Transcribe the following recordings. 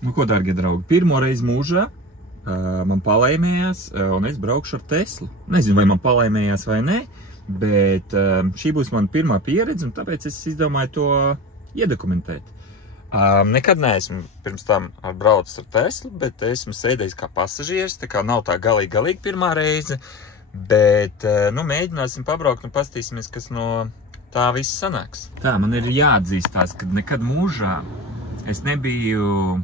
Nu, ko, dārgie draugi, pirmo reizi mūžā man palaimējās, un es braukšu ar Teslu. Nezinu, vai man palaimējās vai nē, bet šī būs mana pirmā pieredze, un tāpēc es izdomāju to iedokumentēt. Nekad neesmu pirms tam braucis ar Teslu, bet esmu sēdējis kā pasažieris, tā kā nav tā galīgi pirmā reize, bet, nu, mēģināsim pabraukt un pastīsimies, kas no tā viss sanāks. Tā, man ir jāatzīstās, ka nekad mūžā es nebiju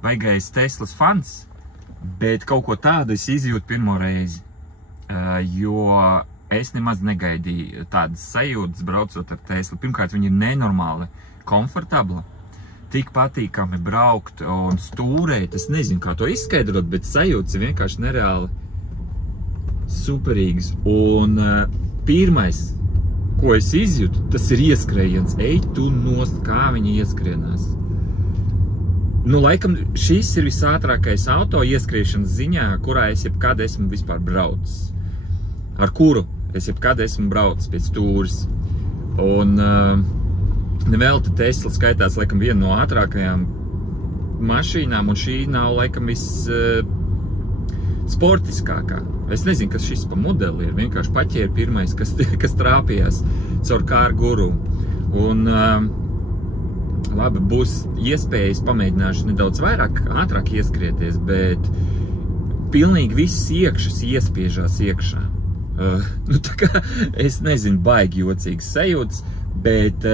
baigais Teslas fans, bet kaut ko tādu es izjūtu pirmo reizi, jo es nemaz negaidīju tādas sajūtas braucot ar Teslu. Pirmkārt, viņa ir nenormāli komfortabla, tik patīkami braukt un stūrēt. Es nezinu, kā to izskaidrot, bet sajūtas ir vienkārši nereāli superīgas. Un pirmais, ko es izjūtu, tas ir ieskrējiens. Ej tu nost, kā viņi ieskrienās. Nu, laikam, šis ir visātrākais auto ieskriešanas ziņā, kurā es jebkad esmu vispār braucis. Ar kuru es jebkad esmu braucis pēc stūris. Un nevelti Tesla skaitās, laikam, viena no ātrākajām mašīnām, un šī nav, laikam, sportiskākā. Es nezinu, kas šis pa modeli ir. Vienkārši paķēra pirmais, kas trāpījās caur kāru guru. Un labi, būs iespējas pamēģināšu nedaudz vairāk, ātrāk ieskrieties, bet pilnīgi viss iekšas iespiežās iekšā. Nu, tā kā, es nezinu, baigi jocīgas sajūtas, bet,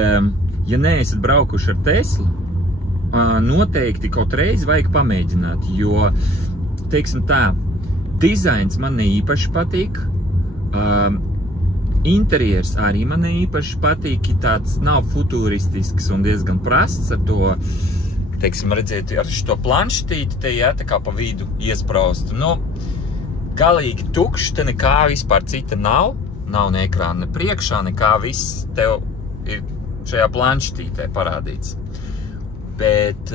ja neesat braukuši ar Teslu, noteikti kaut reizi vajag pamēģināt, jo, teiksim tā, dizains man neīpaši patīk, interjers arī man neīpaši patīk, tāds nav futuristisks un diezgan prasts ar to, teiksim, redziet, ar šo planštīti te, jā, tā kā pa vidu iespraustu. Nu, galīgi tukšs, te nekā vispār cita nav ne ekrāna, ne priekšā, nekā viss tev ir šajā planštītē parādīts. Bet,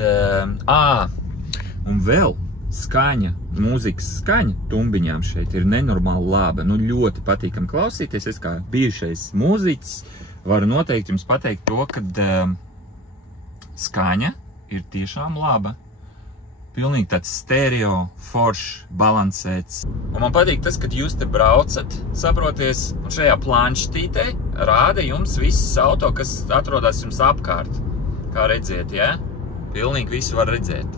un vēl skaņa, mūzikas skaņa tumbiņām šeit ir nenormāli laba. Nu, ļoti patīkam klausīties. Es kā bijušais mūziķis varu noteikti jums pateikt to, ka skaņa ir tiešām laba. Pilnīgi tāds stereo, foršs, balansēts. Un man patīk tas, kad jūs te braucat, saproties, un šajā planštītē rāda jums visas auto, kas atrodas jums apkārt. Kā redziet, ja? Pilnīgi visu var redzēt.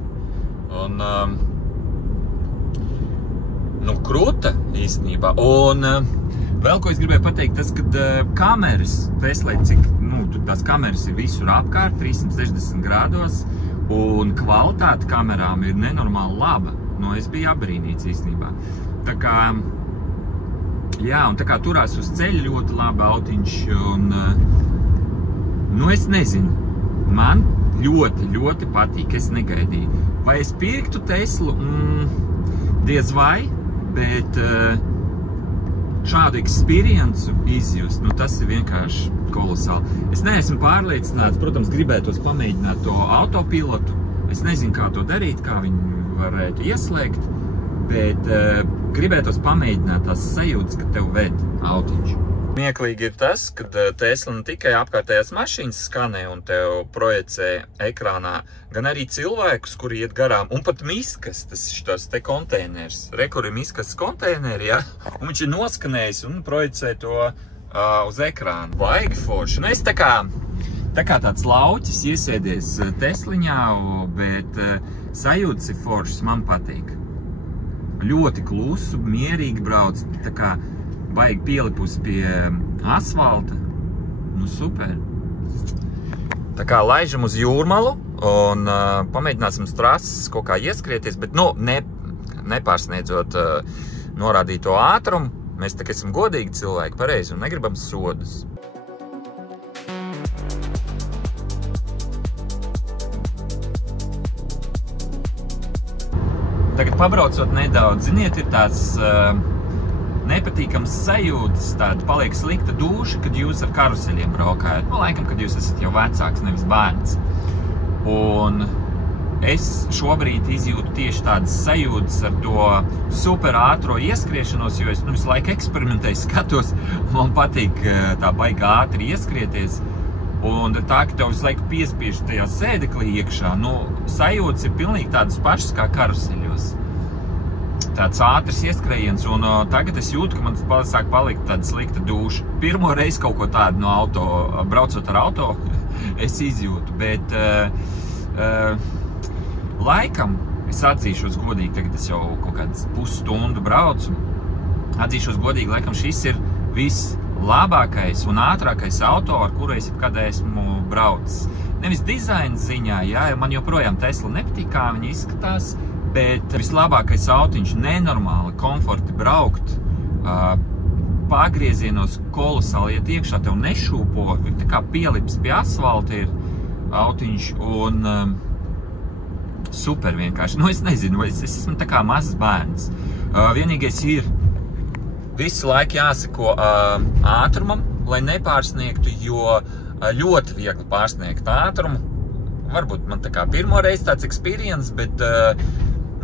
Un nu, krūta īstenībā. Un vēl, ko es gribēju pateikt, tas, kad kameras, Teslai, cik, nu, tās kameras ir visur apkārt, 360 grādos, un kvalitāte kamerām ir nenormāli laba. Nu, es biju apbrīnīts īstenībā. Tā kā, jā, un tā kā turās uz ceļa ļoti labi autiņš, un, nu, es nezinu, man ļoti patīk, es negaidīju. Vai es pirktu Teslu? Diez vai. Bet šādu eksperiencu izjust, nu tas ir vienkārši kolosāli. Es neesmu pārliecināts, protams, gribētos pamēģināt to autopilotu. Es nezinu, kā to darīt, kā viņu varētu ieslēgt, bet gribētos pamēģināt tās sajūtas, ka tev ved autiņš. Mieklīgi ir tas, ka Tesla ne tikai apkārtējās mašīnas skanē un tev projicē ekrānā, gan arī cilvēkus, kuri iet garām, un pat miskastes, šitos te konteiners. Re, kur ir miskastes konteineri, ja? Un viņš ir noskanējis un projicē to uz ekrānu. Baigi forši. Nu, es tā kā tāds lauķis iesēdies Tesliņā, bet sajūtas ir foršas, man patīk. Ļoti klusu, mierīgi brauc, tā kā baigi pielipus pie asfalta. Nu, super. Tā kā laižam uz Jūrmalu un pamēģināsim uz trases kaut kā ieskrieties, bet, nu, nepārsniedzot norādīto ātrumu. Mēs tā kā esam godīgi cilvēki, pareizi, un negribam sodus. Tagad pabraucot nedaudz, ziniet, ir tāds nepatīkams sajūtas, tāda paliek slikta dūša, kad jūs ar karuseļiem braukājat. Nu, laikam, kad jūs esat jau vecāks, nevis bērns. Un es šobrīd izjūtu tieši tādas sajūtas ar to super ātro ieskriešanos, jo es visu laiku eksperimentēju, skatos, man patīk tā baigi ātri ieskrieties. Un tā, ka tev visu laiku piespiež tajā sēdeklī iekšā, nu, sajūtas ir pilnīgi tādas pašas kā karuseļos. Tāds ātrs ieskrējiens, un tagad es jūtu, ka man sāk palikt tāda slikta dūša. Pirmo reizi kaut ko tādu no auto, braucot ar auto, es izjūtu, bet laikam, es atzīšos godīgi, tagad es jau kaut kādas pusstundu braucu, atzīšos godīgi, laikam šis ir vislabākais un ātrākais auto, ar kuru es jebkad esmu braucis. Nevis dizaina ziņā, jā, man joprojām Tesla nepatīk, kā viņi izskatās, bet vislabākais autiņš, nenormāli komforti braukt, pagriezienos kolosāli iet iekšā, tev nešūpo, tā kā pielips pie asfalta ir autiņš, un super vienkārši. Nu, es nezinu, es esmu tā kā mazs bērns. Vienīgais ir visu laiku jāseko ātrumam, lai nepārsniegtu, jo ļoti viegli pārsniegt ātrumu. Varbūt man tā kā pirmo reizi tāds experience, bet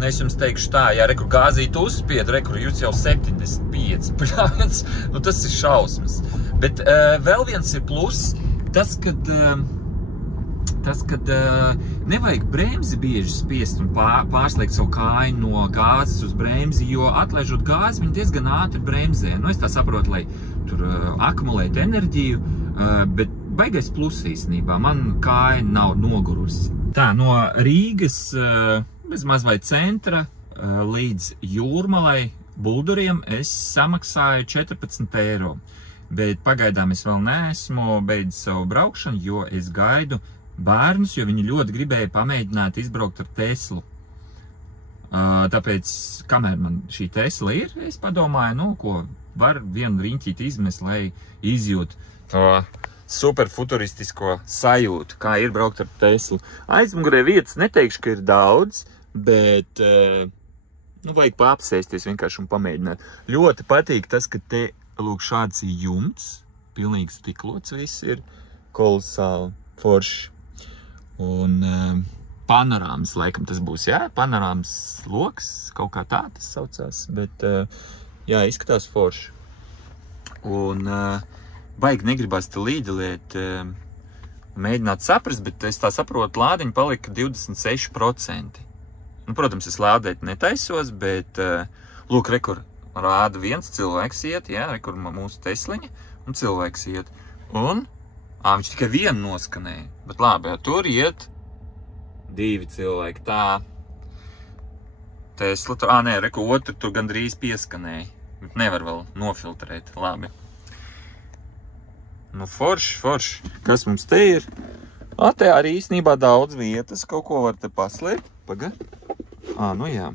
es jums teikšu tā, ja rekur gāzīt uzspied, rekur jūs jau 75, pļāviens, nu tas ir šausmas. Bet vēl viens ir plus, tas, kad nevajag bremzi bieži spiest un pārslēgt savu kāju no gāzes uz bremzi, jo atlaižot gāzi, viņi diezgan ātri bremzē. Nu, es tā saprotu, lai tur akumulētu enerģiju, bet baigais plus īstenībā, man kāja nav nogurusi. Tā, no Rīgas bez mazvai centra līdz Jūrmalai Bulduriem es samaksāju 14 eiro. Bet pagaidām es vēl neesmu beidzis savu braukšanu, jo es gaidu bērnus, jo viņi ļoti gribēja pamēģināt izbraukt ar Teslu. Tāpēc, kamēr man šī Tesla ir, es padomāju, nu, ko var vienu riņķīt izmest, lai izjūt to super futuristisko sajūtu, kā ir braukt ar Teslu. Aizmugurē vietas neteikšu, ka ir daudz, bet, nu, vajag pārapsēsties vienkārši un pamēģināt. Ļoti patīk tas, ka te, lūk, šāds jumts, pilnīgi stiklots viss ir, kolosāli forši. Un panorāmas, laikam tas būs, jā, panorāmas loks, kaut kā tā tas saucās, bet, jā, izskatās forši. Un baigi negribās te līdeliet, mēģināt saprast, bet es tā saprotu, lādiņa palika 26%. Nu, protams, es lādēt netaisos, bet, lūk, rekur rāda viens cilvēks iet, jā, rekur mūsu Tesliņa, un cilvēks iet. Un, viņš tikai vienu noskanēja, bet labi, tur iet 2 cilvēki, tā. Tesla, nē, reku otru tur gandrīz pieskanēja, bet nevar vēl nofiltrēt, labi. Nu, forši. Kas mums te ir? Te arī īstenībā daudz vietas, kaut ko var te paslēpt. Paga. Nu jā.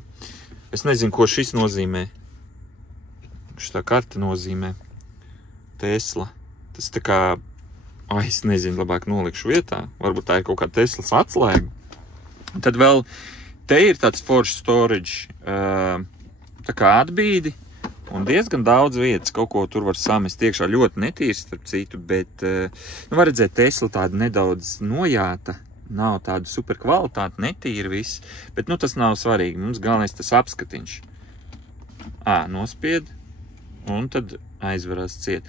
Es nezinu, ko šis nozīmē. Šitā karta nozīmē. Tesla. Tas tā kā, es nezinu, labāk nolikšu vietā. Varbūt tā ir kaut kā Teslas atslēga. Tad vēl te ir tāds forši storage, tā kā atbīdi. Un diezgan daudz vietas, kaut ko tur var samest iekšā, ļoti netīrs, starp citu, bet, nu, var redzēt, Tesla tāda nedaudz nojāta, nav tāda super kvalitāte, netīra viss, bet, nu, tas nav svarīgi, mums galvenais tas apskatiņš. Nospied, un tad aizverās ciet.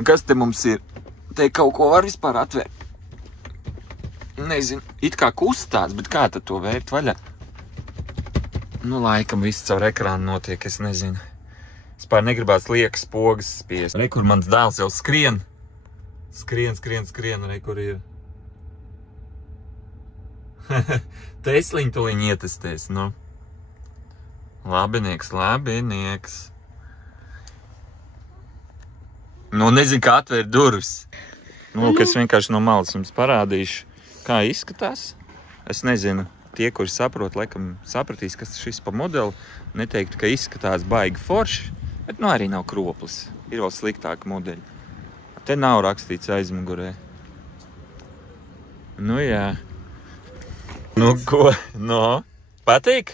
Un kas te mums ir? Te kaut ko var vispār atvērt? Nezinu, it kā kustās, bet kā tad to vērt vaļā? Nu, laikam viss caur ekrānu notiek, es nezinu. Spār negribās liekas pogas spiest. Rekur mans dēls jau skrien. Skrien, rekur ir. Tesliņu tuliņ ietestēs, nu. Labinieks. Nu, nezinu, kā atvērt durvis. Nu, es vienkārši no malas jums parādīšu, kā izskatās. Es nezinu, tie, kuri saprot, laikam sapratīs, kas šis pa modeli. Neteiktu, ka izskatās baigi forši. Bet, nu, arī nav kroplis. Ir vēl sliktāki modeļi. Te nav rakstīts aizmugurē. Nu, jā. Nu, ko? No? Patīk?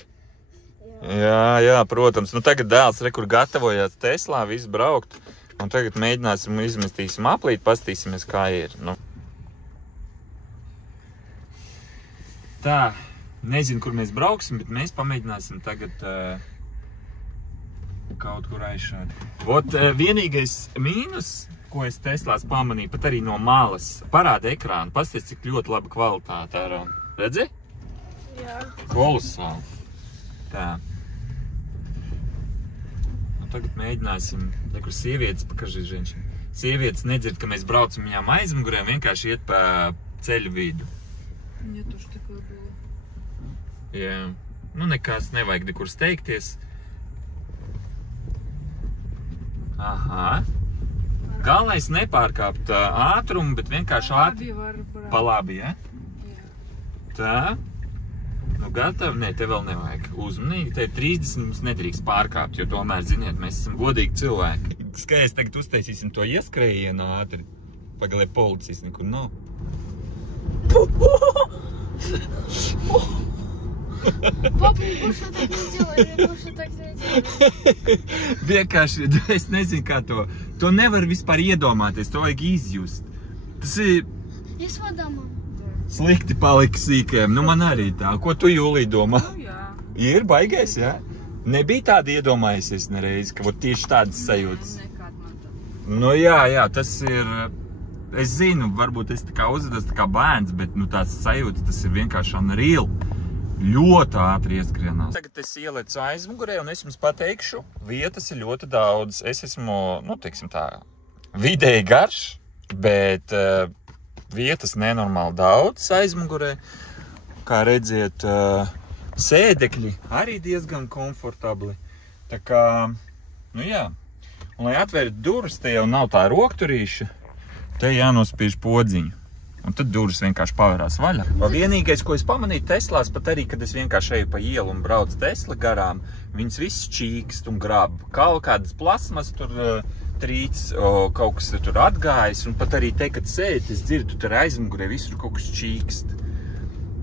Jā, protams. Nu, tagad dēls rekur gatavojās Teslā, viss braukt. Un tagad mēģināsim, izmestīsim aplīt, pastīsimies, kā ir. Nu. Tā, nezinu, kur mēs brauksim, bet mēs pamēģināsim tagad... kaut kur aizšādi. Vienīgais mīnus, ko es Teslās pamanīju, pat arī no malas. Parāda ekrānu, pasties, cik ļoti laba kvalitāte ar. Redzi? Jā. Kolosāli. Tā. Nu, tagad mēģināsim, kur sievietes, pakaži ženši. Sievietes nedzird, ka mēs braucam viņām aizmugurē, vienkārši iet pa ceļu vidu. Мне тоже такое было. Jā. Nu, nekas nevajag nekur steigties. Aha. Galvenais nepārkāpt ātrumu, bet vienkārši pa labi, ja? Jā. Tā. Nu, gatavi? Nē, te vēl nevajag. Uzmanīgi, te 30 mums nedrīkst pārkāpt, jo tomēr, ziniet, mēs esam godīgi cilvēki. Skaisti tagad uztaisīsim to ieskrējienu ātri. Pagalē policijas nekur nav. Папа, мы больше так не делаем, мы больше так не делаем. Vienkārši, es nezinu, kā to. To nevar vispār iedomāties, to vajag izjust. Tas ir Есть вода, мам? slikti palika sīkajam. Nu, man arī tā. Ko tu, Jūlija, domā? Ну, jā. Ir baigais, jā? Nebija tāda iedomājusies nereiz, ka tieši tādas sajūtas. Nekad man tā. Nu, jā, tas ir... Es zinu, varbūt es tā kā uzvedos tā kā bērns, bet nu, tās sajūtas, tas ir vienkārši unreal. Ļoti ātri ieskrienās. Tagad es ielecu aizmugurē un es jums pateikšu, vietas ir ļoti daudz. Es esmu, nu, teiksim tā, vidēji garš, bet vietas nenormāli daudz aizmugurē. Kā redziet, sēdekļi arī diezgan komfortabli. Tā kā, nu jā. Un, lai atvērtu durvis, te jau nav tā rokturīša, te jānospiež podziņu. Un tad durvis vienkārši pavērās vaļā. Vienīgais, ko es pamanīju Teslās, pat arī, kad es vienkārši eju pa ielu un braucu Tesla garām, viņas viss čīkst un grab. Kaut kādas plasmas tur trīc, kaut kas tur atgājis, un pat arī te, kad sēdi, es dzirdu, tur aizmugurē visur kaut kas čīkst.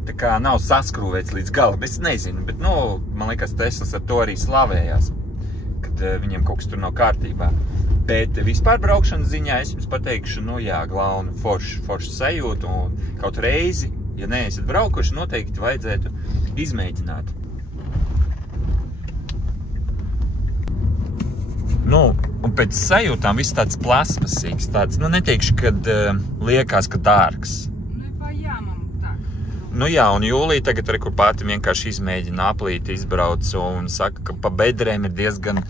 Tā kā nav saskrūvēts līdz galam, es nezinu, bet, nu, man liekas, Teslas ar to arī slavējās, kad viņiem kaut kas tur nav kārtībā. Bet vispār braukšanas ziņā es jums pateikšu, nu jā, glauna forša sajūta un kaut reizi, ja neesat braukuši, noteikti vajadzētu izmēģināt. Nu, un pēc sajūtām viss tāds plasmasīgs, tāds, nu neteikšu, kad liekas, ka dārgs. Nu, pa jāmam tā. Nu jā, un Jūlija tagad arī, kur pati vienkārši izmēģina aplīti, izbrauc un saka, ka pa bedrēm ir diezgan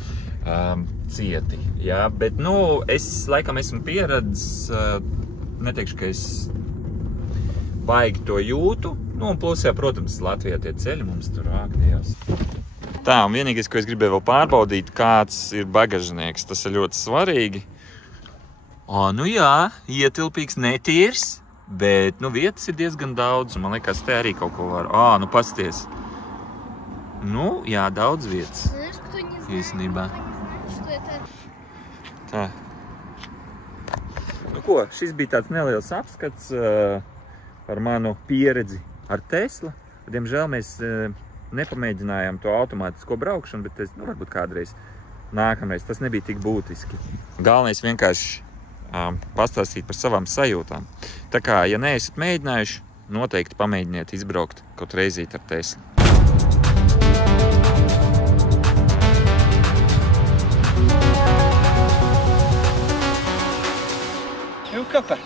cieti, jā, bet, nu, es laikam esmu pieredzis, neteikšu, ka es baigi to jūtu, nu, un plus, jā, protams, Latvijā tie ceļi mums tur ākdījās. Tā, un vienīgais, ko es gribēju vēl pārbaudīt, kāds ir bagažnieks, tas ir ļoti svarīgi. Nu jā, ietilpīgs, netīrs, bet, nu, vietas ir diezgan daudz, un man liekas, te arī kaut ko var. Nu, pasties. Nu, jā, daudz vietas. Īstenībā. Tā. Nu ko, šis bija tāds neliels apskats par manu pieredzi ar Tesla. Diemžēl mēs nepamēģinājām to automātisko braukšanu, bet es, nu, varbūt kādreiz nākamreiz tas nebija tik būtiski. Galvenais vienkārši pastāstīt par savām sajūtām. Tā kā, ja neesat mēģinājuši, noteikti pamēģiniet izbraukt kaut reizīt ar Teslu. Kāpēc?